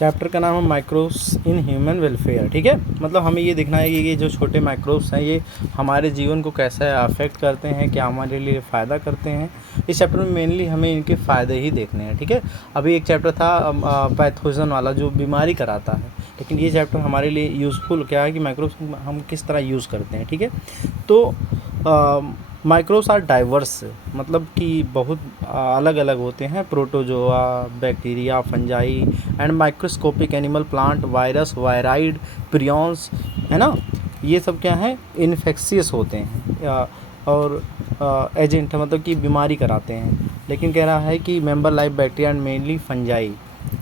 Chapter का नाम है माइक्रोब्स इन ह्यूमन वेलफेयर। ठीक है, मतलब हमें ये देखना है कि ये जो छोटे माइक्रोब्स हैं ये हमारे जीवन को कैसे अफेक्ट करते हैं, क्या हमारे लिए फ़ायदा करते हैं। इस चैप्टर में मेनली हमें इनके फ़ायदे ही देखने हैं। ठीक है, अभी एक चैप्टर था पैथोजन वाला जो बीमारी कराता है, लेकिन ये चैप्टर हमारे लिए यूज़फुल क्या है कि माइक्रोब्स हम किस तरह यूज़ करते हैं। ठीक है, तो माइक्रोब्स आर डाइवर्स, मतलब कि बहुत अलग अलग होते हैं। Protozoa, bacteria, fungi and microscopic animal, plant, virus, wired, prions, है ना। ये सब क्या है, इन्फेक्शियस होते हैं और एजेंट, मतलब कि बीमारी कराते हैं। लेकिन कह रहा है कि member like bacteria and mainly fungi,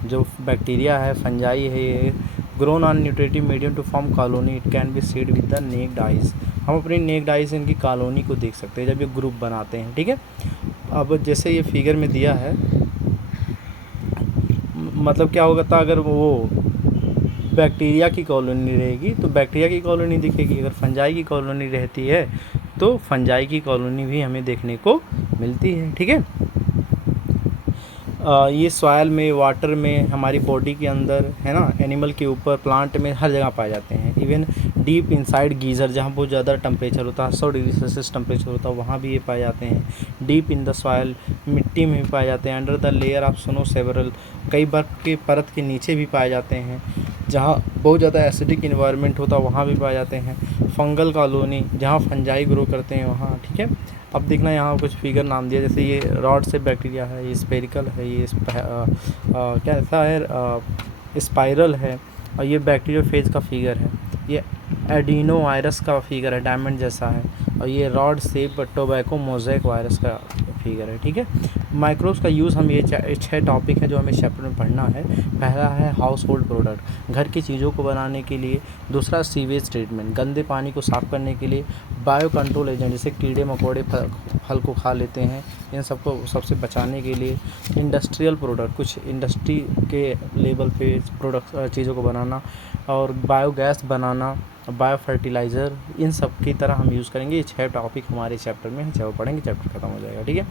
जो बैक्टीरिया है, फंजाई है, ये grown on nutritive medium to form colony, it can be seen with the naked eyes. हम अपनी नेक्ड आइज इनकी कॉलोनी को देख सकते हैं जब ये ग्रुप बनाते हैं। ठीक है, अब जैसे ये फिगर में दिया है, मतलब क्या होगा था, अगर वो बैक्टीरिया की कॉलोनी रहेगी तो बैक्टीरिया की कॉलोनी दिखेगी, अगर फंजाई की कॉलोनी रहती है तो फंजाई की कॉलोनी भी हमें देखने को मिलती है। ठीक है, ये सॉयल में, वाटर में, हमारी बॉडी के अंदर, है ना, एनिमल के ऊपर, प्लांट में, हर जगह पाए जाते हैं। इवन डीप इनसाइड गीज़र, जहाँ बहुत ज़्यादा टेम्परेचर होता है, 100 डिग्री सेल्सियस टेम्परेचर होता है, वहाँ भी ये पाए जाते हैं। डीप इन द सॉयल, मिट्टी में भी पाए जाते हैं। Under the layer of snow several, कई बर्फ़ के परत के नीचे भी पाए जाते हैं। जहाँ बहुत ज़्यादा एसिडिक इन्वायरमेंट होता है वहाँ भी पाए जाते हैं। फंगल कॉलोनी, जहाँ फंजाई ग्रो करते हैं वहाँ। ठीक है, अब देखना यहाँ कुछ फिगर नाम दिया, जैसे ये रॉड से बैक्टीरिया है, ये स्पेरिकल है, ये कैसा है, स्पाइरल है, और ये बैक्टीरिया फेज का फिगर है। ये एडिनो वायरस का फिगर है, डायमंड जैसा है, और ये rod shape tobacco mosaic virus का फिगर है। ठीक है, माइक्रोब्स का यूज़ हम ये 6 टॉपिक है जो हमें चैप्टर में पढ़ना है। पहला है हाउस होल्ड प्रोडक्ट, घर की चीज़ों को बनाने के लिए। दूसरा सीवेज ट्रीटमेंट, गंदे पानी को साफ़ करने के लिए। बायो कंट्रोल एजेंट, जैसे कीड़े मकोड़े फल को खा लेते हैं, इन सबको सबसे बचाने के लिए। इंडस्ट्रियल प्रोडक्ट, कुछ इंडस्ट्री के लेवल पे प्रोडक्ट चीज़ों को बनाना, और बायोगैस बनाना, बायो फर्टिलाइज़र, इन सब की तरह हम यूज़ करेंगे। ये 6 टॉपिक हमारे चैप्टर में हैं, जब पढ़ेंगे चैप्टर ख़त्म हो जाएगा। ठीक है,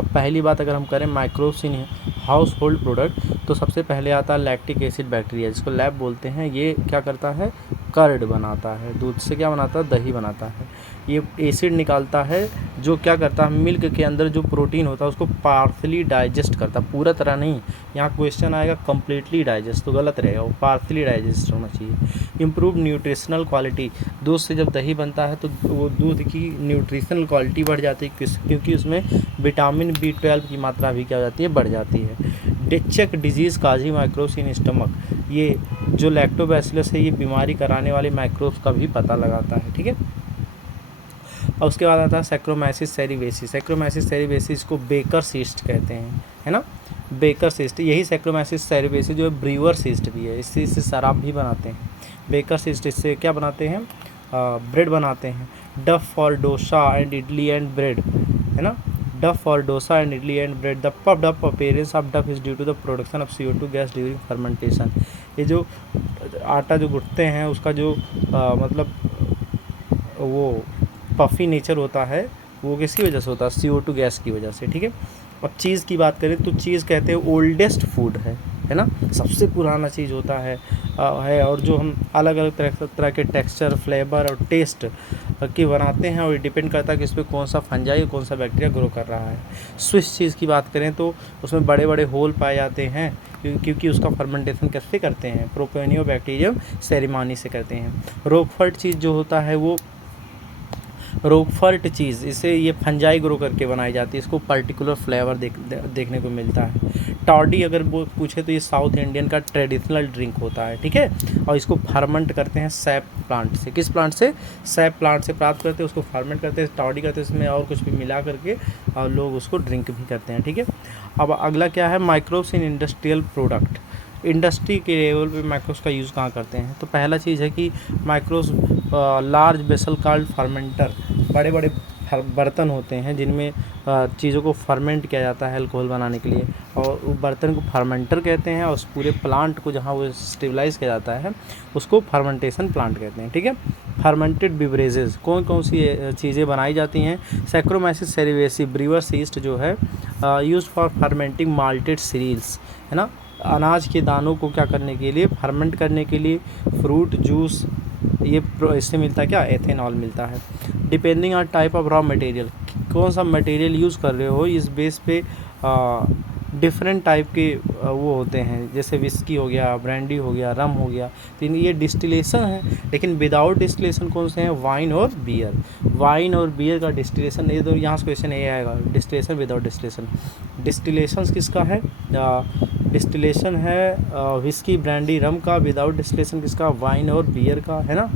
अब पहली बात अगर हम करें microbes in house hold product, तो सबसे पहले आता है लैक्टिक एसिड बैक्टीरिया, जिसको लैब बोलते हैं। ये क्या करता है, कर्ड बनाता है, दूध से क्या बनाता है, दही बनाता है। ये एसिड निकालता है जो क्या करता है, मिल्क के अंदर जो प्रोटीन होता है उसको पार्शली डाइजेस्ट करता है, पूरा तरह नहीं। यहाँ क्वेश्चन आएगा कंप्लीटली डाइजेस्ट, तो गलत रहेगा, वो पार्शली डाइजेस्ट होना चाहिए। इम्प्रूव न्यूट्रिशनल क्वालिटी, दूध से जब दही बनता है तो वो दूध की न्यूट्रिशनल क्वालिटी बढ़ जाती है, क्योंकि उसमें विटामिन B12 की मात्रा भी क्या हो जाती है, बढ़ जाती है। डिचक डिजीज़ काजी माइक्रोब्स इन स्टमक, ये जो लैक्टोबैसिलस है ये बीमारी कराने वाले माइक्रोब्स का भी पता लगाता है। ठीक है, और उसके बाद आता है सैक्रोमाइसिस सेरिवेसिस। सैक्रोमाइसिस सेरिवेसिस को बेकर सिस्ट कहते हैं, है ना, बेकर सिस्ट। यही सैक्रोमाइसिस सेरिवेसिस जो है ब्रीवर सिस्ट भी है, इससे शराब भी बनाते हैं। बेकर सिस्ट, इससे क्या बनाते हैं, ब्रेड बनाते हैं। Dough for dosa and idli and bread, है ना, dough for dosa and idli and bread. The puffed up appearance of dough is due to the production of CO2 gas during fermentation. ये जो आटा जो गुटते हैं उसका जो मतलब वो पफ़ी नेचर होता है, वो किसकी वजह से होता है, CO2 गैस की वजह से। ठीक है, अब चीज़ की बात करें तो चीज़ कहते हैं ओल्डेस्ट फूड है ना, सबसे पुराना चीज़ होता है, और जो हम अलग अलग तरह के टेक्सचर, फ्लेवर और टेस्ट की बनाते हैं, और ये डिपेंड करता है कि इस पर कौन सा फंजाई, कौन सा बैक्टीरिया ग्रो कर रहा है। स्विस चीज़ की बात करें तो उसमें बड़े बड़े होल पाए जाते हैं, क्योंकि उसका फर्मेंटेशन कैसे करते हैं, प्रोपेनियोबैक्टीरियम सेरेमानी से करते हैं। रोकफर्ट चीज़ जो होता है वो रोकफर्ट चीज़, इसे ये फंजाई ग्रो करके बनाई जाती है, इसको पर्टिकुलर फ्लेवर देखने को मिलता है। टॉडी अगर वो पूछे तो ये साउथ इंडियन का ट्रेडिशनल ड्रिंक होता है। ठीक है, और इसको फर्मेंट करते हैं सैप प्लांट से। किस प्लांट से, सैप प्लांट से प्राप्त करते हैं, उसको फर्मेंट करते हैं, टॉडी करते हैं, इसमें और कुछ भी मिला करके, और लोग उसको ड्रिंक भी करते हैं। ठीक है, अब अगला क्या है, microbes in industrial product. Industry के लेवल पे माइक्रोब्स का यूज़ कहाँ करते हैं, तो पहला चीज़ है कि microbes large vessel called fermenter, बड़े बड़े बर्तन होते हैं जिनमें चीज़ों को फर्मेंट किया जाता है अल्कोहल बनाने के लिए, और उस बर्तन को फर्मेंटर कहते हैं, और उस पूरे प्लांट को जहाँ वो स्टेबलाइज़ किया जाता है उसको फर्मेंटेशन प्लांट कहते हैं। ठीक है, फर्मेंटेड बिवरेजेस, कौन कौन सी चीज़ें बनाई जाती हैं, सैक्रोमाइसिस सेरिवेसी ब्रीवर सीस्ट जो है use for fermenting malted cereals, है ना, अनाज के दानों को क्या करने के लिए, फर्मेंट करने के लिए, फ्रूट जूस, ये इससे मिलता है क्या, एथेनॉल मिलता है। Depending on type of raw material, कौन सा मटेरियल यूज़ कर रहे हो इस बेस पे डिफरेंट टाइप के वो होते हैं, जैसे विस्की हो गया, ब्रांडी हो गया, रम हो गया, तो ये डिस्टिलेशन है। लेकिन विदाउट डिस्टिलेशन कौन से हैं, वाइन और बियर। वाइन और बियर का डिस्टिलेशन, ये तो यहाँ से क्वेश्चन ये आएगा, डिस्टिलेशन विदाउट डिस्टिलेशन। डिस्टिलेशन किसका है, डिस्टिलेशन है विस्की ब्रांडी रम का, विदाउट डिस्टिलेशन किसका, वाइन और बियर का, है ना।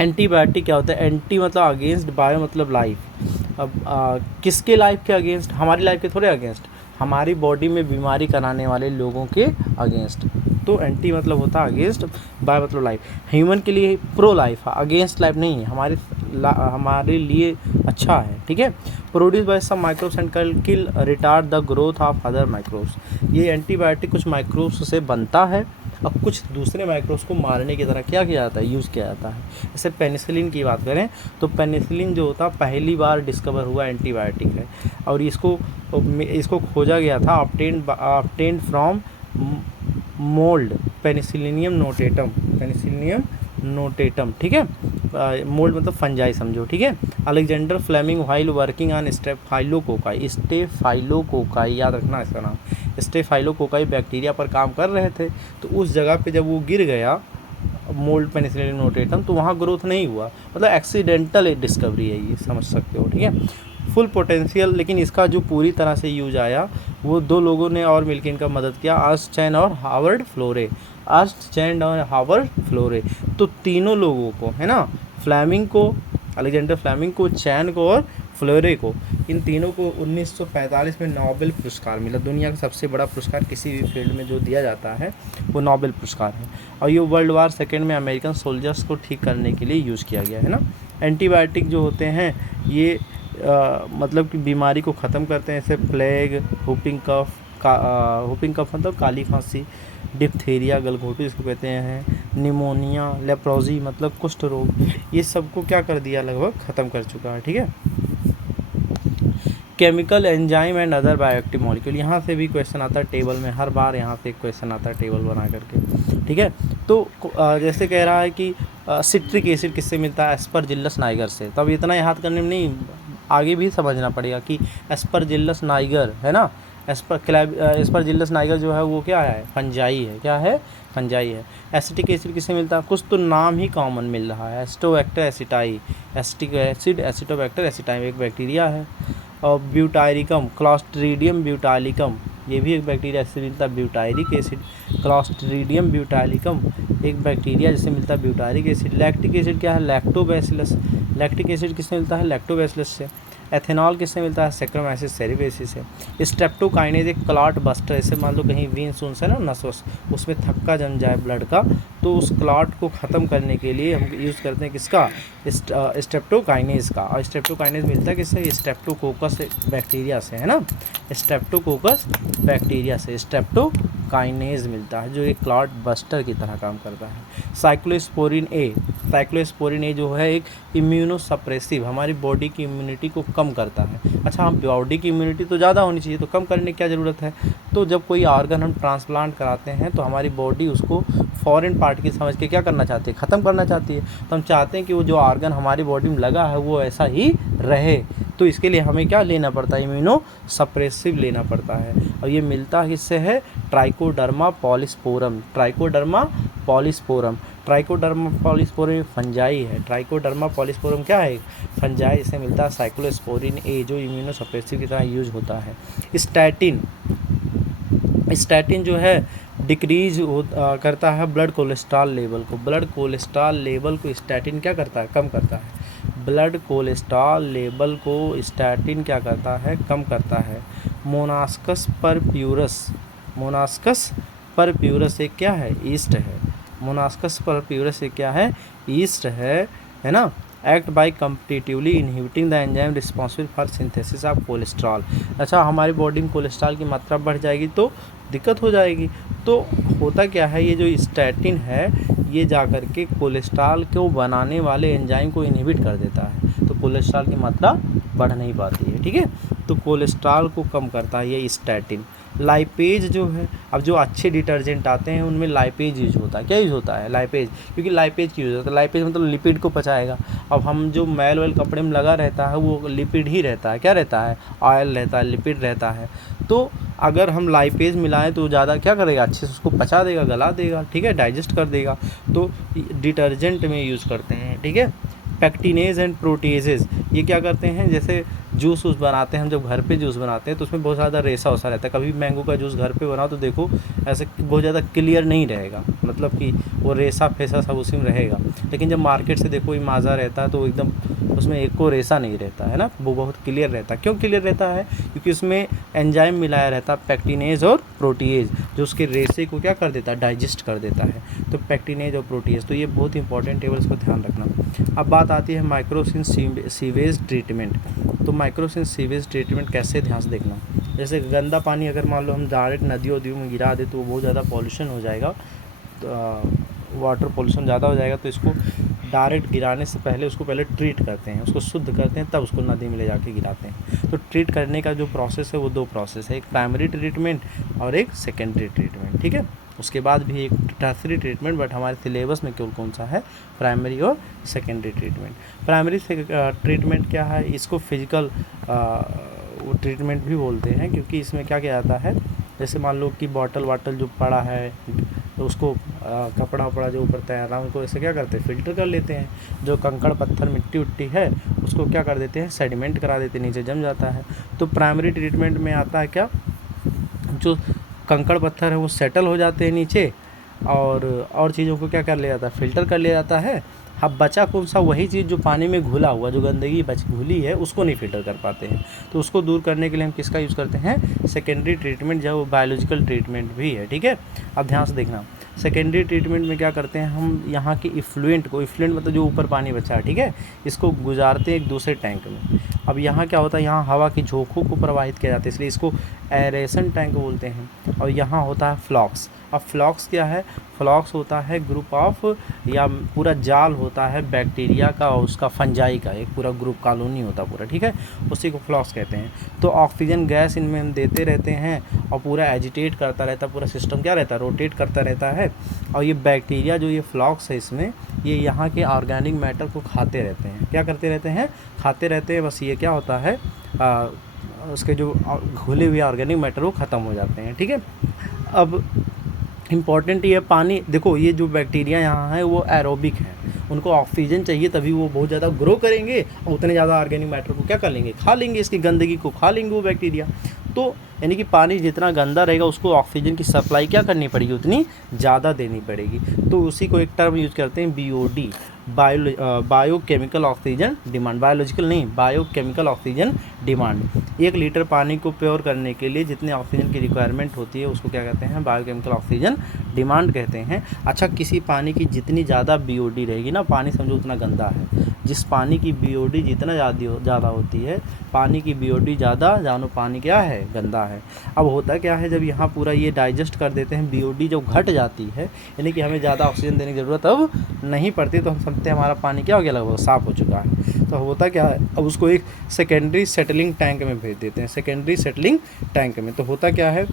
एंटीबायोटिक क्या होता है, एंटी मतलब अगेंस्ट, बायो मतलब लाइफ। अब किसके लाइफ के अगेंस्ट, हमारी लाइफ के थोड़े अगेंस्ट, हमारी बॉडी में बीमारी कराने वाले लोगों के अगेंस्ट। तो एंटी मतलब होता है अगेंस्ट, बायो मतलब लाइफ। ह्यूमन के लिए प्रो लाइफ है, अगेंस्ट लाइफ नहीं है, हमारे लिए अच्छा है, ठीक है। Produce by some microbes and kill retard the growth of other microbes. ये एंटीबायोटिक कुछ माइक्रोब्स से बनता है और कुछ दूसरे माइक्रोब्स को मारने की तरह क्या किया जाता है, यूज़ किया जाता है। जैसे पेनिसिलिन की बात करें तो पेनिसिलिन जो होता पहली बार डिस्कवर हुआ एंटीबायोटिक है, और इसको खोजा गया था, obtained from mould penicillinium notatum, penicillinium notatum, ठीक है। मोल्ड मतलब फंजाई समझो, ठीक है। Alexander Fleming while working on staphylococci, staphylococci याद रखना इसका नाम, स्टेफाइलोकोकाई बैक्टीरिया पर काम कर रहे थे। तो उस जगह पे जब वो गिर गया मोल्ड पेनिसिलिन नोटेटम, तो वहाँ ग्रोथ नहीं हुआ, मतलब एक्सीडेंटल डिस्कवरी है ये, समझ सकते हो, ठीक है। फुल पोटेंशियल, लेकिन इसका जो पूरी तरह से यूज आया वो दो लोगों ने और मिलकर इनका मदद किया, अर्नस्ट चैन और हावर्ड फ्लोरे, अर्नस्ट चैन और हावर्ड फ्लोरे। तो तीनों लोगों को, है ना, फ्लेमिंग को, अलेक्जेंडर फ्लेमिंग को, चैन को और फ्लोरे को, इन तीनों को 1945 में नोबेल पुरस्कार मिला। दुनिया का सबसे बड़ा पुरस्कार किसी भी फील्ड में जो दिया जाता है वो नोबेल पुरस्कार है। और ये वर्ल्ड वार सेकेंड में अमेरिकन सोल्जर्स को ठीक करने के लिए यूज़ किया गया है ना। एंटीबायोटिक जो होते हैं ये मतलब कि बीमारी को ख़त्म करते हैं, जैसे प्लेग, हुपिंग कफ मतलब काली खांसी, डिप्थीरिया गलघोटू जिसको कहते हैं, निमोनिया, लेप्रोजी मतलब कुष्ठ रोग, ये सबको क्या कर दिया, लगभग ख़त्म कर चुका है, ठीक है। Chemical enzyme and other bioactive molecule, यहाँ से भी क्वेश्चन आता है टेबल में, हर बार यहाँ से एक क्वेश्चन आता है टेबल बना करके, ठीक है। तो जैसे कह रहा है कि सिट्रिक एसिड किससे मिलता है, एस्परजिलस नाइगर से। तो अब इतना याद करने में नहीं, आगे भी समझना पड़ेगा कि एस्परजिलस नाइगर, है ना, एस्परजिलस नाइगर जो है वो क्या है, फंजाई है, क्या है, फंजाई है। एसिटिक एसिड किससे मिलता है, कुछ तो नाम ही कॉमन मिल रहा है, एस्टोबैक्टर aceti, acetic acid Acetobacter aceti एक बैक्टीरिया है। और ब्यूटायरिकम, क्लॉस्ट्रीडियम ब्यूटाइलिकम, ये भी एक बैक्टीरिया जिससे मिलता है ब्यूटायरिक एसिड, क्लॉस्ट्रीडियम ब्यूटाइलिकम एक बैक्टीरिया जिससे मिलता है ब्यूटायरिक एसिड। लैक्टिक एसिड क्या है, लैक्टोबैसिलस, लैक्टिक एसिड किससे मिलता है, लैक्टोबैसिलस से। एथेनॉल किससे मिलता है, सैक्रोमाइसिस सेरेबेसिस से। स्ट्रेप्टोकाइनेज एक क्लॉट बस्टर, जैसे मान लो कहीं वीन्स है ना, नस उसमें थक्का जम जाए ब्लड का, तो उस क्लॉट को ख़त्म करने के लिए हम यूज़ करते हैं किसका, स्ट्रेप्टोकाइनेज का। और स्ट्रेप्टोकाइनेज मिलता है किससे, स्ट्रेप्टोकोकस बैक्टीरिया से, है ना, स्ट्रेप्टोकोकस बैक्टीरिया से स्ट्रेप्टोकाइनेज मिलता है, जो एक क्लॉट बस्टर की तरह काम करता है। साइक्लोस्पोरिन ए, साइक्लोस्पोरिन ए जो है एक इम्यूनोसप्रेसिव, हमारी बॉडी की इम्यूनिटी को कम करता है। अच्छा, हम बॉडी की इम्यूनिटी तो ज़्यादा होनी चाहिए, तो कम करने की क्या ज़रूरत है, तो जब कोई ऑर्गन हम ट्रांसप्लांट कराते हैं तो हमारी बॉडी उसको फॉरेन पार्ट की समझ के क्या करना चाहती है, ख़त्म करना चाहती है। तो हम चाहते हैं कि वो जो ऑर्गन हमारी बॉडी में लगा है वो ऐसा ही रहे, तो इसके लिए हमें क्या लेना पड़ता है, इम्यूनोसप्रेसिव लेना पड़ता है। और ये मिलता किससे है, trichoderma polysporum, trichoderma polysporum, trichoderma polysporum fungi है। ट्राइकोडर्मा पॉलिस्पोरम क्या है, फंजाई, इसे मिलता है साइक्लोस्पोरिन ए, जो इम्यूनोसप्रेसिव की तरह यूज होता है। स्टैटिन, स्टैटिन जो है डिक्रीज करता है ब्लड कोलेस्ट्रॉल लेवल को, ब्लड कोलेस्ट्रॉल लेवल को स्टैटिन क्या करता है, कम करता है। ब्लड कोलेस्ट्रॉल लेवल को स्टैटिन क्या करता है, कम करता है। मोनास्कस परप्यूरस, मोनास्कस परप्यूरस एक क्या है, ईस्ट है। मोनास्कस परप्यूरस एक क्या है, ईस्ट है ना। Act by competitively inhibiting the enzyme responsible for synthesis of cholesterol. अच्छा, हमारी बॉडी में कोलेस्ट्रॉल की मात्रा बढ़ जाएगी तो दिक्कत हो जाएगी। तो होता क्या है, ये जो स्टैटिन है ये जा कर के कोलेस्ट्रॉल को बनाने वाले एंजाइम को इनहिबिट कर देता है। तो कोलेस्ट्रॉल की मात्रा बढ़ नहीं पाती है, ठीक है। तो कोलेस्ट्रॉल को कम करता है ये स्टैटिन। लाइपेज जो है, अब जो अच्छे डिटर्जेंट आते हैं उनमें लाइपेज यूज होता है। क्या यूज होता है? लाइपेज, क्योंकि लाइपेज की यूज होता है। लाइपेज मतलब लिपिड को पचाएगा। अब हम जो मैल वैल कपड़े में लगा रहता है वो लिपिड ही रहता है। क्या रहता है? ऑयल रहता है, लिपिड रहता है। तो अगर हम लाइपेज मिलाएं तो ज़्यादा क्या करेगा, अच्छे से उसको पचा देगा, गला देगा, ठीक है, डाइजेस्ट कर देगा। तो डिटर्जेंट में यूज़ करते हैं, ठीक है। पैक्टिनेज एंड प्रोटीजेज, ये क्या करते हैं, जैसे जूस वूस बनाते हैं हम, जब घर पे जूस बनाते हैं तो उसमें बहुत ज़्यादा रेसा वसा रहता है। कभी मैंगो का जूस घर पे बनाओ तो देखो ऐसे बहुत ज़्यादा क्लियर नहीं रहेगा, मतलब कि वो रेसा फेसा सब उसी में रहेगा। लेकिन जब मार्केट से देखो माज़ा रहता है तो एकदम उसमें एक को रेसा नहीं रहता है ना, वो बहुत क्लियर रहता है। क्यों क्लियर रहता है? क्योंकि उसमें एंजाइम मिलाया रहता है, पैक्टिनेज और प्रोटीएज, जो उसके रेसे को क्या कर देता है, डाइजेस्ट कर देता है। तो पैक्टिनेज और प्रोटीएज, तो ये बहुत इंपॉर्टेंट टेबल, इसको ध्यान रखना। अब बात आती है माइक्रोसिन सीवेज ट्रीटमेंट। तो माइक्रोसिन सीवेज ट्रीटमेंट कैसे, ध्यान से देखना। जैसे गंदा पानी अगर मान लो हम डायरेक्ट नदियों वदियों में गिरा दे तो वो बहुत ज़्यादा पॉल्यूशन हो जाएगा, वाटर पॉल्यूशन ज़्यादा हो जाएगा। तो इसको डायरेक्ट गिराने से पहले उसको पहले ट्रीट करते हैं, उसको शुद्ध करते हैं, तब उसको नदी में ले जाके गिराते हैं। तो ट्रीट करने का जो प्रोसेस है वो दो प्रोसेस है, एक प्राइमरी ट्रीटमेंट और एक सेकेंडरी ट्रीटमेंट, ठीक है। उसके बाद भी एक टर्सरी ट्रीटमेंट, बट हमारे सिलेबस में केवल कौन सा है, प्राइमरी और सेकेंडरी ट्रीटमेंट। प्राइमरी ट्रीटमेंट क्या है, इसको फिजिकल वो ट्रीटमेंट भी बोलते हैं, क्योंकि इसमें क्या किया जाता है, जैसे मान लो कि बॉटल वाटल जो पड़ा है तो उसको कपड़ा वपड़ा जो ऊपर तैयार रहा उनको ऐसे क्या करते हैं, फ़िल्टर कर लेते हैं। जो कंकड़ पत्थर मिट्टी उट्टी है उसको क्या कर देते हैं, सेडिमेंट करा देते हैं, नीचे जम जाता है। तो प्राइमरी ट्रीटमेंट में आता है क्या, जो कंकड़ पत्थर है वो सेटल हो जाते हैं नीचे, और चीज़ों को क्या कर लिया जाता है, फ़िल्टर कर लिया जाता है। अब बचा कौन सा, वही चीज़ जो पानी में घुला हुआ, जो गंदगी घुली है उसको नहीं फ़िल्टर कर पाते हैं। तो उसको दूर करने के लिए हम किसका यूज़ करते हैं, सेकेंडरी ट्रीटमेंट, जो बायोलॉजिकल ट्रीटमेंट भी है, ठीक है। अब ध्यान से देखना, सेकेंडरी ट्रीटमेंट में क्या करते हैं हम, यहाँ के इफ्लुएंट को, इफ्लुएंट मतलब जो ऊपर पानी बचा है, ठीक है, इसको गुजारते हैं एक दूसरे टैंक में। अब यहाँ क्या होता है, यहाँ हवा की झोंकों को प्रवाहित किया जाता है, इसलिए इसको एरेशन टैंक बोलते हैं। और यहाँ होता है फ्लॉक्स। अब फ्लॉक्स क्या है, फ्लॉक्स होता है ग्रुप ऑफ, या पूरा जाल होता है बैक्टीरिया का और उसका फंजाई का, एक पूरा ग्रुप कॉलोनी होता पूरा, ठीक है, उसी को फ्लॉक्स कहते हैं। तो ऑक्सीजन गैस इनमें हम देते रहते हैं और पूरा एजिटेट करता रहता है, पूरा सिस्टम क्या रहता है, रोटेट करता रहता है। और ये बैक्टीरिया जो ये फ्लॉक्स है इसमें, ये यहाँ के ऑर्गेनिक मैटर को खाते रहते हैं। क्या करते रहते हैं, खाते रहते हैं। बस ये क्या होता है, उसके जो घुले हुए ऑर्गेनिक मैटर वो ख़त्म हो जाते हैं, ठीक है। अब इम्पॉर्टेंट ये पानी, देखो ये जो बैक्टीरिया यहाँ है वो एरोबिक है, उनको ऑक्सीजन चाहिए तभी वो बहुत ज़्यादा ग्रो करेंगे और उतने ज़्यादा ऑर्गेनिक मैटर को क्या कर लेंगे, खा लेंगे, इसकी गंदगी को खा लेंगे वो बैक्टीरिया। तो यानी कि पानी जितना गंदा रहेगा उसको ऑक्सीजन की सप्लाई क्या करनी पड़ेगी, उतनी ज़्यादा देनी पड़ेगी। तो उसी को एक टर्म यूज़ करते हैं BOD, biochemical oxygen demand, biological नहीं, बायोकेमिकल ऑक्सीजन डिमांड। 1 लीटर पानी को प्योर करने के लिए जितने ऑक्सीजन की रिक्वायरमेंट होती है उसको क्या कहते हैं, बायोकेमिकल ऑक्सीजन डिमांड कहते हैं। अच्छा, किसी पानी की जितनी ज़्यादा BOD रहेगी ना, पानी समझो उतना गंदा है। जिस पानी की BOD जितना ज़्यादा होती है, पानी की BOD ज़्यादा, जानो पानी क्या है, गंदा है। अब होता क्या है, जब यहाँ पूरा ये डाइजेस्ट कर देते हैं, BOD जब घट जाती है, यानी कि हमें ज़्यादा ऑक्सीजन देने की ज़रूरत अब नहीं पड़ती, तो हम समझते हैं हमारा पानी क्या हो गया, लगभग साफ़ हो चुका है। तो होता क्या है, अब उसको एक सेकेंडरी सेटलिंग टैंक में भेज देते हैं, सेकेंडरी सेटलिंग टैंक में। तो होता क्या है,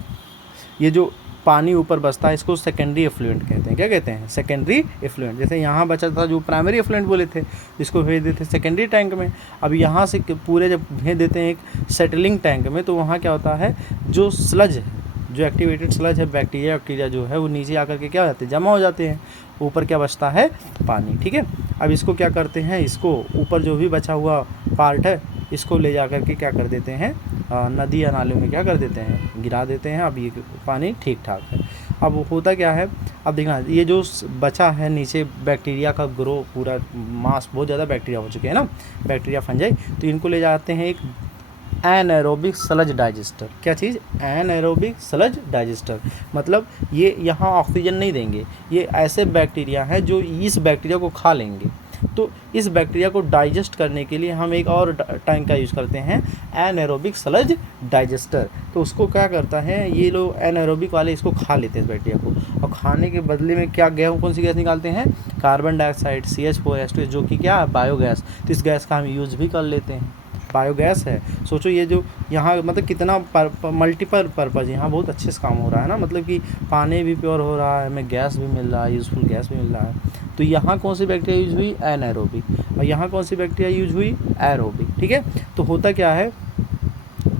ये जो पानी ऊपर बसता है इसको सेकेंडरी एफ्लुएंट कहते हैं। क्या कहते हैं, सेकेंडरी एफ्लुएंट। जैसे यहाँ बचा था जो प्राइमरी एफ्लुएंट बोले थे, इसको भेज देते हैं सेकेंडरी टैंक में। अब यहाँ से पूरे जब भेज देते हैं एक सेटलिंग टैंक में, तो वहाँ क्या होता है, जो स्लज है, जो एक्टिवेटेड स्लज है, बैक्टीरिया जो है वो नीचे आकर के क्या हो जाते हैं, जमा हो जाते हैं। ऊपर क्या बचता है, पानी, ठीक है। अब इसको क्या करते हैं, इसको ऊपर जो भी बचा हुआ पार्ट है इसको ले जा कर के क्या कर देते हैं, नदी या नाले में क्या कर देते हैं, गिरा देते हैं। अब ये पानी ठीक ठाक है। अब होता क्या है, अब देखना, ये जो बचा है नीचे बैक्टीरिया का ग्रो, पूरा मास, बहुत ज़्यादा बैक्टीरिया हो चुके हैं ना, बैक्टीरिया फंजाई, तो इनको ले जाते हैं एक एनएरोबिक स्लज डाइजेस्टर। क्या चीज़, एनएरोबिक स्लज डाइजेस्टर, मतलब ये यहाँ ऑक्सीजन नहीं देंगे, ये ऐसे बैक्टीरिया हैं जो इस बैक्टीरिया को खा लेंगे। तो इस बैक्टीरिया को डाइजेस्ट करने के लिए हम एक और टैंक का यूज़ करते हैं, एनएरोबिक स्लज डाइजेस्टर। तो उसको क्या करता है, ये लोग एनएरोबिक वाले इसको खा लेते हैं इस बैक्टीरिया को, और खाने के बदले में क्या, गेहूँ कौन सी गैस निकालते हैं, कार्बन डाइऑक्साइड CH4H2 जो कि क्या है, बायोगैस। तो इस गैस का हम यूज़ भी कर लेते हैं, बायोगैस है। सोचो ये जो यहाँ मतलब कितना मल्टीपल पर्पज़ यहाँ बहुत अच्छे से काम हो रहा है ना, मतलब कि पानी भी प्योर हो रहा है, हमें गैस भी मिल रहा है, यूज़फुल गैस भी मिल रहा है। तो यहाँ कौन सी बैक्टीरिया यूज हुई, एनाएरोबिक, और यहाँ कौन सी बैक्टीरिया यूज हुई, एरोबिक। ठीक है, तो होता क्या है,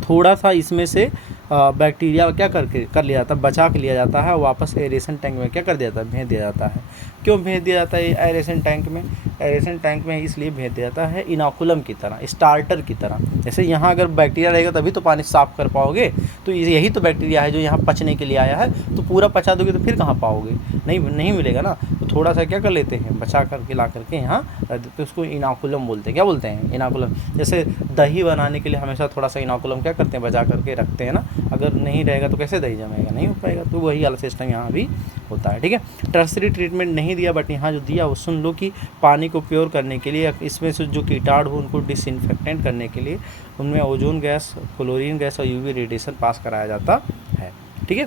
थोड़ा सा इसमें से बैक्टीरिया क्या कर लिया जाता है, बचा के लिया जाता है, और वापस एरेशन टैंक में क्या कर दिया जाता है, भेज दिया जाता है। क्यों भेज दिया जाता है एरेशन टैंक में, एरेशन टैंक में इसलिए भेज दिया जाता है इनोकुलम की तरह, स्टार्टर की तरह। जैसे यहाँ अगर बैक्टीरिया रहेगा तभी तो पानी साफ़ कर पाओगे, तो यही तो बैक्टीरिया है जो यहाँ पचने के लिए आया है, तो पूरा पचा दोगे तो फिर कहाँ पाओगे, नहीं मिलेगा ना। तो थोड़ा सा क्या कर लेते हैं, बचा करके ला करके यहाँ रख देते हैं, उसको इनोकुलम बोलते हैं। क्या बोलते हैं, इनोकुलम। जैसे दही बनाने के लिए हमेशा थोड़ा सा इनोकुलम क्या करते हैं, बचा करके रखते हैं ना, अगर नहीं रहेगा तो कैसे दही जमेगा, नहीं हो पाएगा। तो वही वाला सिस्टम यहाँ भी होता है। ठीक है, टर्सरी ट्रीटमेंट नहीं दिया, बट यहाँ जो दिया वो सुन लो कि पानी को प्योर करने के लिए, इसमें से जो कीटाणु उनको डिसइंफेक्टेंट करने के लिए उनमें ओजोन गैस, क्लोरीन गैस और यूवी रेडिएशन पास कराया जाता है। ठीक है,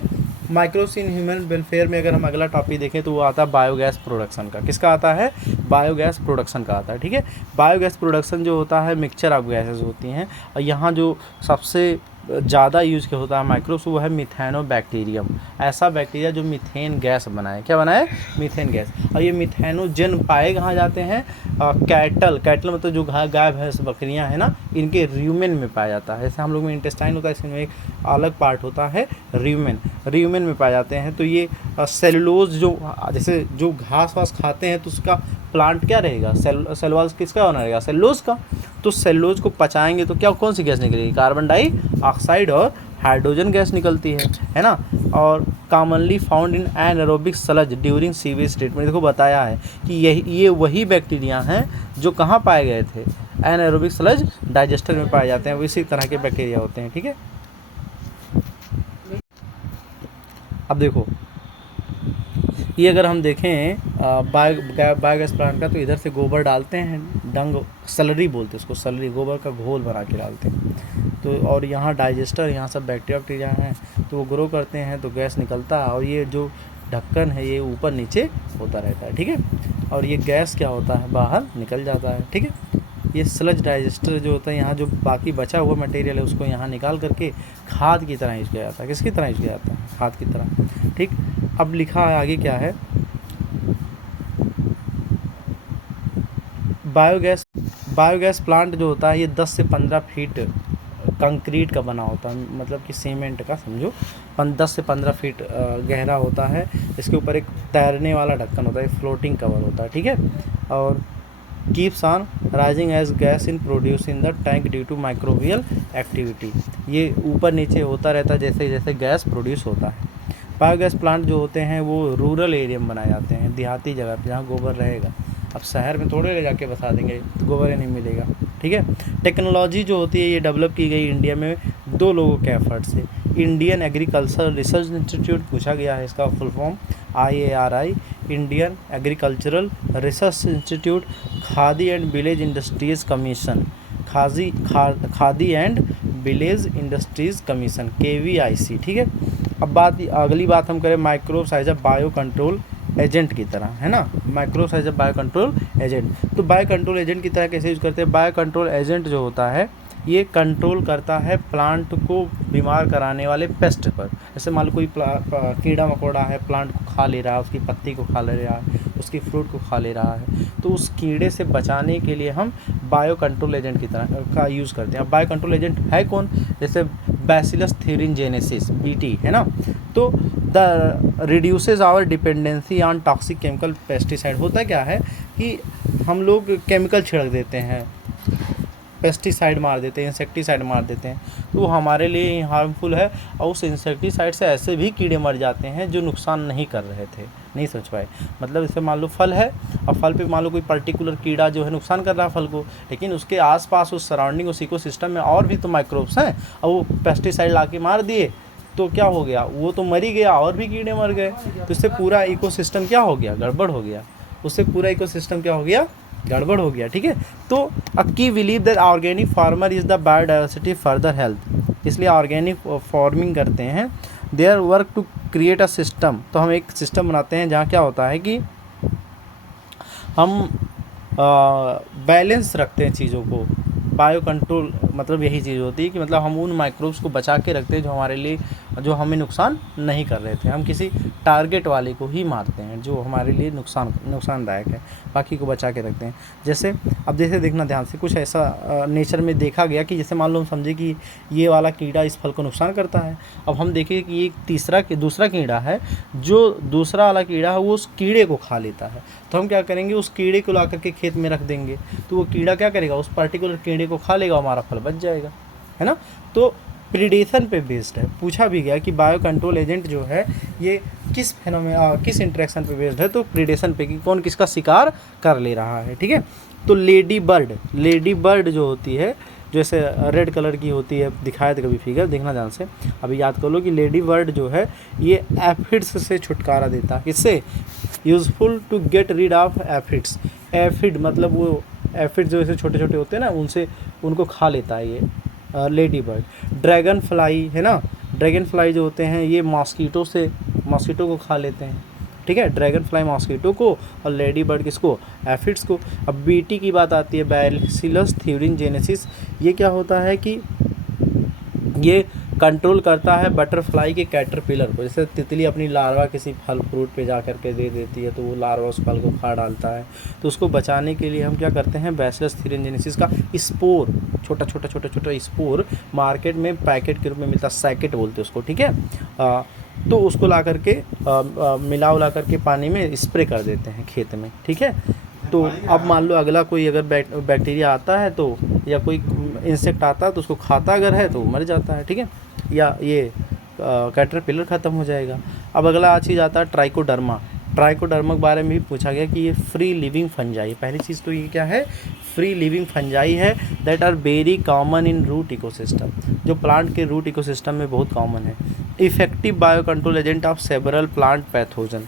माइक्रोब्स इन ह्यूमन वेलफेयर में अगर हम अगला टॉपिक देखें तो वो आता है बायोगैस प्रोडक्शन का। किसका आता है, बायोगैस प्रोडक्शन का आता है। ठीक है, बायोगैस प्रोडक्शन जो होता है मिक्सचर ऑफ गैसेस होती हैं, और यहाँ जो सबसे ज़्यादा यूज के होता है माइक्रोब्स, वो है मिथेनोबैक्टीरियम। ऐसा बैक्टीरिया जो मीथेन गैस बनाए, क्या बनाए, मीथेन गैस। और ये मिथेनोजन पाए कहाँ जाते हैं, कैटल मतलब जो गाय भैंस बकरियां हैं ना, इनके र्यूमेन में पाया जाता है। जैसे हम लोग में इंटेस्टाइन होता है, इसमें एक अलग पार्ट होता है र्यूमेन में पाए जाते हैं। तो ये सेलुलोज जो, जैसे जो घास वास खाते हैं तो उसका प्लांट क्या रहेगा, सेलुलोज किसका बना रहेगा, सेलुलोज का। तो सेलुलोज को पचाएंगे तो क्या, कौन सी गैस निकलेगी, कार्बन डाइऑक्साइड और हाइड्रोजन गैस निकलती है ना। और commonly found in anaerobic sludge during sewage treatment. देखो बताया है कि ये वही बैक्टीरिया हैं जो कहाँ पाए गए थे, एनारोबिक स्लज डाइजेस्टर में पाए जाते हैं, वो इसी तरह के बैक्टीरिया होते हैं। ठीक है, अब देखो ये अगर हम देखें बायोगैस प्लांट का, तो इधर से गोबर डालते हैं, डंग सलरी बोलते हैं उसको, सलरी गोबर का घोल बना के डालते हैं। तो और यहाँ डाइजेस्टर, यहाँ सब बैक्टीरिया हैं, तो वो ग्रो करते हैं तो गैस निकलता है, और ये जो ढक्कन है ये ऊपर नीचे होता रहता है। ठीक है, और ये गैस क्या होता है, बाहर निकल जाता है। ठीक है, ये स्लज डाइजेस्टर जो होता है, यहाँ जो बाकी बचा हुआ मटेरियल है उसको यहाँ निकाल करके खाद की तरह यूज किया जाता है। किसकी तरह यूज किया जाता है, खाद की तरह। ठीक, अब लिखा है आगे क्या है, बायोगैस प्लांट जो होता है ये 10 से 15 फीट कंक्रीट का बना होता है, मतलब कि सीमेंट का समझो, 10 से 15 फीट गहरा होता है। इसके ऊपर एक तैरने वाला ढक्कन होता है, फ्लोटिंग कवर होता है। ठीक है, और keeps on rising as gas in produce in the tank due to microbial activity. ये ऊपर नीचे होता रहता है जैसे जैसे गैस प्रोड्यूस होता है। बायोगैस प्लांट जो होते हैं वो रूरल एरिया में बनाए जाते हैं, देहाती जगह पे जहाँ गोबर रहेगा। अब शहर में थोड़े ले जाके बसा देंगे तो गोबर ही नहीं मिलेगा। ठीक है, टेक्नोलॉजी जो होती है ये डेवलप की गई इंडिया में 2 लोगों के एफर्ट से। इंडियन एग्रीकल्चर रिसर्च इंस्टीट्यूट पूछा गया है, इसका full form IARI, Indian agricultural research institute, Khadi and village industries commission, Khadi and village industries commission, KVIC। ठीक है, अब अगली बात हम करें microbes as a bio control agent की तरह, है ना, microbes as a bio control agent. तो बायो कंट्रोल एजेंट की तरह कैसे यूज़ करते हैं, बायो कंट्रोल एजेंट जो होता है ये कंट्रोल करता है प्लांट को बीमार कराने वाले पेस्ट पर। जैसे मान लो कोई कीड़ा मकोड़ा है, प्लांट को खा ले रहा है, उसकी पत्ती को खा ले रहा है, उसकी फ्रूट को खा ले रहा है, तो उस कीड़े से बचाने के लिए हम बायो कंट्रोल एजेंट की तरह का यूज़ करते हैं। अब बायो कंट्रोल एजेंट है कौन, जैसे बैसिलस थ्यूरिनजेनेसिस BT, है ना। तो the reduces our dependency on toxic chemical pesticide. होता क्या है कि हम लोग केमिकल छिड़क देते हैं, पेस्टिसाइड मार देते हैं, इंसेक्टिसाइड मार देते हैं, तो वो हमारे लिए हार्मफुल है। और उस इंसेक्टिसाइड से ऐसे भी कीड़े मर जाते हैं जो नुकसान नहीं कर रहे थे, नहीं सोच पाए। मतलब जैसे मान लो फल है और फल पे मान लो कोई पर्टिकुलर कीड़ा जो है नुकसान कर रहा है फल को, लेकिन उसके आसपास उस सराउंडिंग उस इकोसिस्टम में और भी तो माइक्रोब्स हैं, और वो पेस्टिसाइड ला के मार दिए तो क्या हो गया, वो तो मर ही गया और भी कीड़े मर गए। तो इससे पूरा इकोसिस्टम क्या हो गया, गड़बड़ हो गया। उससे पूरा इकोसिस्टम क्या हो गया, गड़बड़ हो गया। ठीक है, तो अ की believe that organic farmer is the biodiversity further health, इसलिए ऑर्गेनिक फार्मिंग करते हैं। Their work to create a system, तो हम एक सिस्टम बनाते हैं जहाँ क्या होता है कि हम बैलेंस रखते हैं चीज़ों को। बायो कंट्रोल मतलब यही चीज़ होती है कि मतलब हम उन माइक्रोब्स को बचा के रखते हैं जो हमारे लिए, जो हमें नुकसान नहीं कर रहे थे। हम किसी टारगेट वाले को ही मारते हैं जो हमारे लिए नुकसानदायक है, बाकी को बचा के रखते हैं। जैसे अब जैसे देखना ध्यान से, कुछ ऐसा नेचर में देखा गया कि जैसे मान लो हम समझे कि ये वाला कीड़ा इस फल को नुकसान करता है। अब हम देखें कि एक दूसरा कीड़ा है, जो दूसरा वाला कीड़ा है वो उस कीड़े को खा लेता है। तो हम क्या करेंगे, उस कीड़े को ला करके खेत में रख देंगे, तो वो कीड़ा क्या करेगा, उस पर्टिकुलर कीड़े को खा लेगा, हमारा फल बच जाएगा, है ना। तो प्रीडेशन पे बेस्ड है। पूछा भी गया कि बायो कंट्रोल एजेंट जो है ये किस इंटरेक्शन पे बेस्ड है, तो प्रीडेशन पे, कि कौन किसका शिकार कर ले रहा है, ठीक है। तो लेडी बर्ड जो होती है, जैसे रेड कलर की होती है, दिखाया था कभी फिगर, देखना ध्यान से। अभी याद कर लो कि लेडी बर्ड जो है ये एफिड्स से छुटकारा देता है। किससे? Useful to get rid of aphids. Aphid मतलब वो एफिड जो ऐसे छोटे छोटे होते हैं ना, उनसे उनको खा लेता है ये लेडी बर्ड। ड्रैगन फ्लाई है ना, ड्रैगन फ्लाई जो होते हैं ये मॉस्किटो को खा लेते हैं, ठीक है। ड्रैगन फ्लाई मॉस्किटो को और लेडी बर्ड किसको? एफिड्स को। अब बीटी की बात आती है, बैसिलस थ्यूरिनजेनेसिस। ये क्या होता है कि ये कंट्रोल करता है बटरफ्लाई के कैटरपिलर को। जैसे तितली अपनी लार्वा किसी फल फ्रूट पे जा कर के दे देती है, तो वो लार्वा उस फल को खा डालता है। तो उसको बचाने के लिए हम क्या करते हैं, बैसिलस थ्यूरिनजेनेसिस का स्पोर, छोटा स्पोर मार्केट में पैकेट के रूप में मिलता है, सैकेट बोलते हैं उसको, ठीक है। तो उसको ला करके मिला करके पानी में स्प्रे कर देते हैं खेत में, ठीक है। तो अब मान लो अगला कोई अगर बैक्टीरिया आता है तो, या कोई इंसेक्ट आता है तो उसको खाता अगर है तो मर जाता है, ठीक है, या ये कैटरपिलर ख़त्म हो जाएगा। अब अगला चीज़ आता है ट्राइकोडर्मा के बारे में भी पूछा गया कि ये फ्री लिविंग फंजाई। पहली चीज़ तो ये क्या है, फ्री लिविंग फंजाई है, that are very common in root ecosystem, जो प्लांट के रूट इकोसिस्टम में बहुत कॉमन है। Effective bio control agent of several plant pathogen,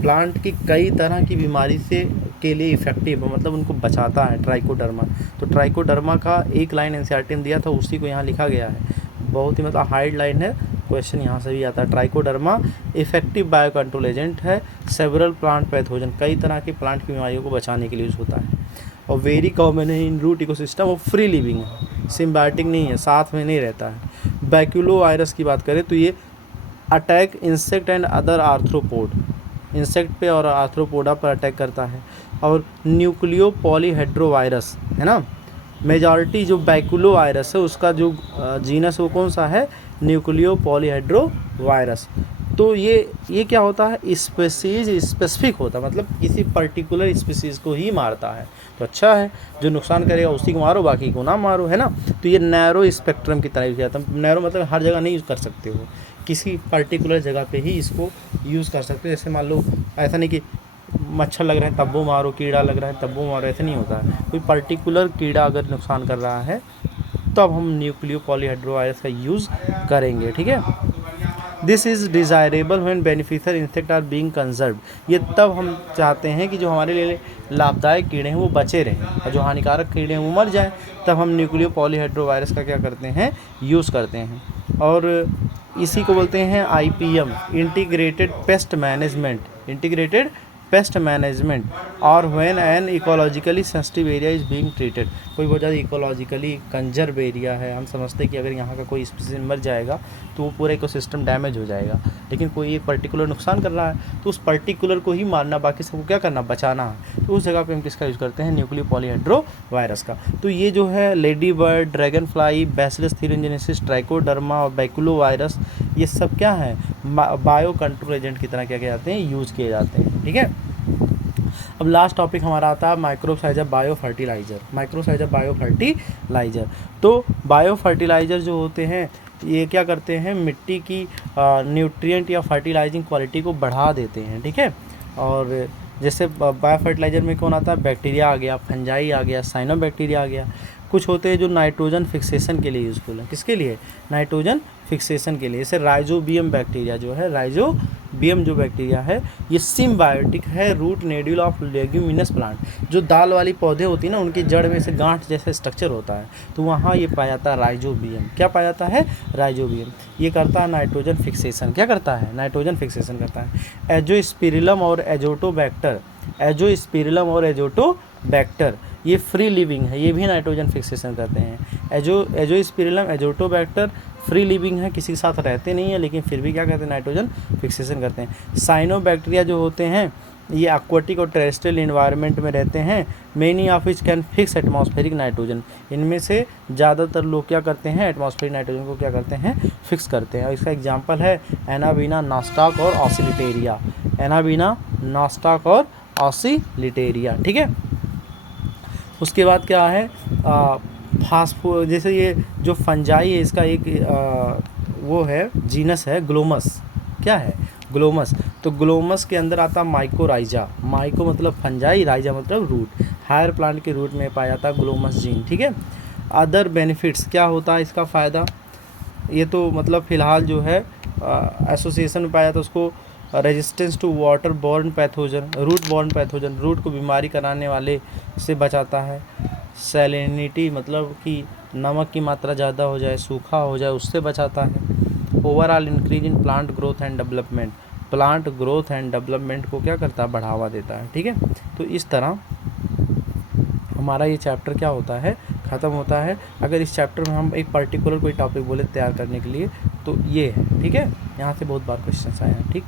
plant की कई तरह की बीमारी से के लिए इफेक्टिव है, मतलब उनको बचाता है ट्राइकोडर्मा। तो ट्राइकोडर्मा का एक लाइन एनसीईआरटी में दिया था, उसी को यहाँ लिखा गया है, बहुत ही मतलब हार्ड लाइन है, क्वेश्चन यहाँ से भी आता है। Trichoderma effective bio control agent है, सेवरल प्लांट पैथोजन, कई तरह की प्लांट की बीमारियों को बचाने के लिए यूज़ होता है, और वेरी कॉमन है इन रूट इकोसिस्टम, और फ्री लिविंग है, सिम्बायोटिक नहीं है, साथ में नहीं रहता है। बैक्यूलो वायरस की बात करें तो ये attack insect and other arthropod, insect पे और आर्थ्रोपोडा पर अटैक करता है। और न्यूक्लियो पॉलीहेड्रोवायरस है ना, मेजॉरिटी जो बैक्यूलो वायरस है उसका जो जीनस वो कौन सा है, न्यूक्लियो पॉलीहेड्रोवायरस। तो ये क्या होता है, स्पेसीज स्पेसिफिक होता है, मतलब किसी पर्टिकुलर स्पीसीज़ को ही मारता है। तो अच्छा है, जो नुकसान करेगा उसी को मारो, बाकी को ना मारो, है ना। तो ये नैरो स्पेक्ट्रम की तरह यूज़ किया जाता है। नैरो मतलब हर जगह नहीं यूज़ कर सकते हो, किसी पर्टिकुलर जगह पे ही इसको यूज़ कर सकते हो। जैसे मान लो ऐसा नहीं कि मच्छर लग रहा है तब वो मारो, कीड़ा लग रहा है तब वो मारो, ऐसा नहीं होता है। कोई पर्टिकुलर कीड़ा अगर नुकसान कर रहा है तब हम न्यूक्लियो पॉलीहेड्रोवायरस का यूज़ करेंगे, ठीक है। This is desirable when beneficial insect are being conserve. ये तब हम चाहते हैं कि जो हमारे लिए लाभदायक कीड़े हैं वो बचे रहें, और जो हानिकारक कीड़े हैं वो मर जाएं, तब हम न्यूक्लियो पॉलीहेड्रोवायरस का क्या करते हैं, यूज़ करते हैं। और इसी को बोलते हैं IPM, इंटीग्रेटेड पेस्ट मैनेजमेंट, और when an ecologically sensitive area is being treated. कोई बहुत ज़्यादा इकोलॉजिकली कंजर्व एरिया है, हम समझते हैं कि अगर यहाँ का कोई स्पीसीज मर जाएगा तो वो पूरा इकोसिस्टम डैमेज हो जाएगा, लेकिन कोई एक पर्टिकुलर नुकसान कर रहा है तो उस पर्टिकुलर को ही मारना, बाकी सबको क्या करना, बचाना है। तो उस जगह पे हम किसका यूज़ करते हैं, न्यूक्लियो पॉलीहेड्रोवायरस का। तो ये जो है lady bird, dragon fly, bacillus thuringiensis, trichoderma और बैक्यूलो वायरस, ये सब क्या है, बायो कंट्रोल एजेंट की तरह क्या किए जाते हैं, यूज़ किए जाते हैं, ठीक है। अब लास्ट टॉपिक हमारा आता है माइक्रोब्स बायो फर्टिलाइज़र। तो बायो फर्टिलाइज़र जो होते हैं ये क्या करते हैं, मिट्टी की न्यूट्रिएंट या फर्टिलाइजिंग क्वालिटी को बढ़ा देते हैं, ठीक है। और जैसे बायो फर्टिलाइज़र में कौन आता है, बैक्टीरिया आ गया, फंजाई आ गया, साइनोबैक्टीरिया आ गया। कुछ होते हैं जो नाइट्रोजन फिक्सेशन के लिए यूज़फुल है, किसके लिए, नाइट्रोजन फिक्सेशन के लिए। जैसे राइजोबियम बैक्टीरिया जो है, बीएम जो बैक्टीरिया है ये सिम्बायोटिक है root nodule of leguminous plant. जो दाल वाली पौधे होती है ना उनकी जड़ में से गांठ जैसे स्ट्रक्चर होता है, तो वहाँ ये पाया जाता है राइजोबियम। क्या पाया जाता है? राइजोबियम। ये करता है नाइट्रोजन फिक्सेशन। क्या करता है? नाइट्रोजन फिक्सेशन करता है। एजोस्पिरिलम और एजोटोबैक्टर, एजोस्पिरिलम और एजोटोबैक्टर ये फ्री लिविंग है, ये भी नाइट्रोजन फिक्सेशन करते हैं। एजोस्पिरिलम एजोटोबैक्टर फ्री लिविंग है, किसी के साथ रहते नहीं है, लेकिन फिर भी क्या करते हैं? नाइट्रोजन फिक्सेशन करते हैं। साइनोबैक्टीरिया जो होते हैं ये एक्वाटिक और टेरेस्ट्रियल इन्वायरमेंट में रहते हैं। Many of which can fix atmospheric nitrogen. इनमें से ज़्यादातर लोग क्या करते हैं? एटमॉस्फेरिक नाइट्रोजन को क्या करते हैं? फिक्स करते हैं। और इसका एग्जांपल है एनाबीना, नास्टाक और ऑसिलिटेरिया। एनाबीना, नास्टाक और ऑसिलिटेरिया। ठीक है। उसके बाद क्या है? फास्फो, जैसे ये जो फंजाई है इसका एक वो है जीनस है ग्लोमस। क्या है? ग्लोमस। तो ग्लोमस के अंदर आता माइकोराइजा। माइको मतलब फंजाई, राइजा मतलब रूट। हायर प्लांट के रूट में पाया जाता ग्लोमस जीन। ठीक है। अदर बेनिफिट्स क्या होता है इसका फ़ायदा? ये तो मतलब फ़िलहाल जो है एसोसिएशन में पाया जाता उसको resistance to water borne pathogen, root borne pathogen, root को बीमारी कराने वाले से बचाता है। सैलिनिटी मतलब कि नमक की मात्रा ज़्यादा हो जाए, सूखा हो जाए, उससे बचाता है। Overall increase in plant growth and development, plant growth and development को क्या करता है? बढ़ावा देता है। ठीक है। तो इस तरह हमारा ये चैप्टर क्या होता है? ख़त्म होता है। अगर इस चैप्टर में हम एक पर्टिकुलर कोई टॉपिक बोले तैयार करने के लिए तो ये है। ठीक है। यहाँ से बहुत बार क्वेश्चन आए हैं। ठीक।